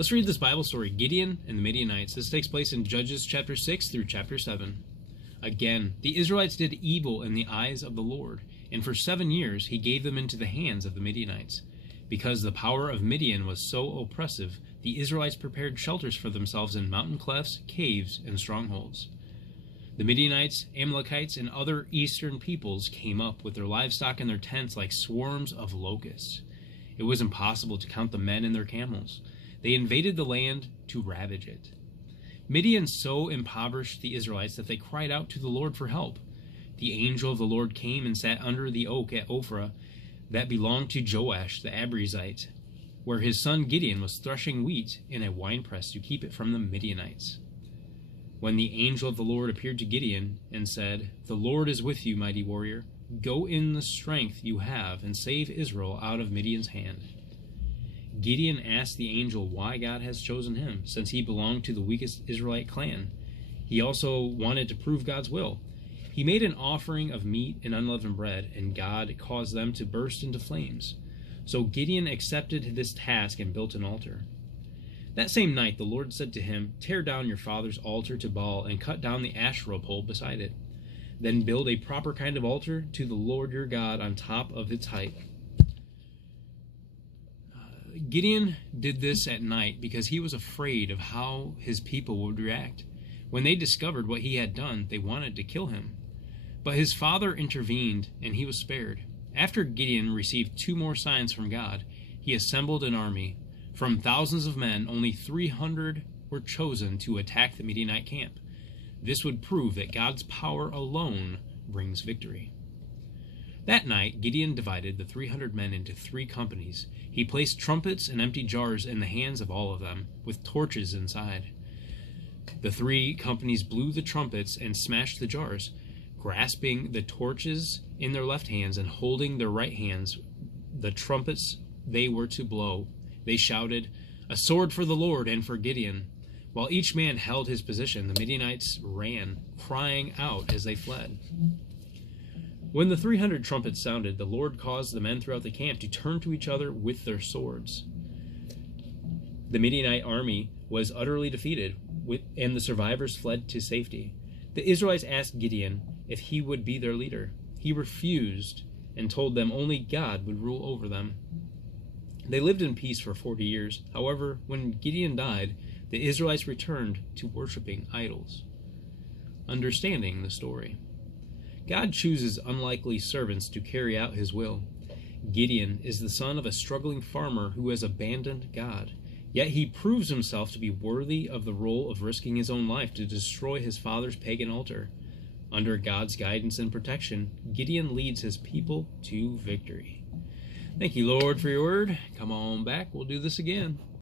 Let's read this Bible story, Gideon and the Midianites. This takes place in Judges chapter 6 through chapter 7. Again, the Israelites did evil in the eyes of the Lord, and for 7 years he gave them into the hands of the Midianites. Because the power of Midian was so oppressive, the Israelites prepared shelters for themselves in mountain clefts, caves, and strongholds. The Midianites, Amalekites, and other eastern peoples came up with their livestock and their tents like swarms of locusts. It was impossible to count the men and their camels. They invaded the land to ravage it. Midian so impoverished the Israelites that they cried out to the Lord for help. The angel of the Lord came and sat under the oak at Ophrah that belonged to Joash the Abiezrite, where his son Gideon was threshing wheat in a winepress to keep it from the Midianites. When the angel of the Lord appeared to Gideon and said, "The Lord is with you, mighty warrior. Go in the strength you have and save Israel out of Midian's hand." Gideon asked the angel why God has chosen him, since he belonged to the weakest Israelite clan. He also wanted to prove God's will. He made an offering of meat and unleavened bread, and God caused them to burst into flames. So Gideon accepted this task and built an altar. That same night the Lord said to him, "Tear down your father's altar to Baal and cut down the Asherah pole beside it. Then build a proper kind of altar to the Lord your God on top of its height." Gideon did this at night because he was afraid of how his people would react. When they discovered what he had done, they wanted to kill him. But his father intervened, and he was spared. After Gideon received 2 more signs from God, he assembled an army. From thousands of men, only 300 were chosen to attack the Midianite camp. This would prove that God's power alone brings victory. That night, Gideon divided the 300 men into 3 companies. He placed trumpets and empty jars in the hands of all of them, with torches inside. The 3 companies blew the trumpets and smashed the jars. Grasping the torches in their left hands and holding their right hands the trumpets they were to blow, they shouted, "A sword for the Lord and for Gideon." While each man held his position, the Midianites ran, crying out as they fled. When the 300 trumpets sounded, the Lord caused the men throughout the camp to turn to each other with their swords. The Midianite army was utterly defeated, and the survivors fled to safety. The Israelites asked Gideon if he would be their leader. He refused and told them only God would rule over them. They lived in peace for 40 years. However, when Gideon died, the Israelites returned to worshiping idols. Understanding the story. God chooses unlikely servants to carry out his will. Gideon is the son of a struggling farmer who has abandoned God. Yet he proves himself to be worthy of the role of risking his own life to destroy his father's pagan altar. Under God's guidance and protection, Gideon leads his people to victory. Thank you, Lord, for your word. Come on back. We'll do this again.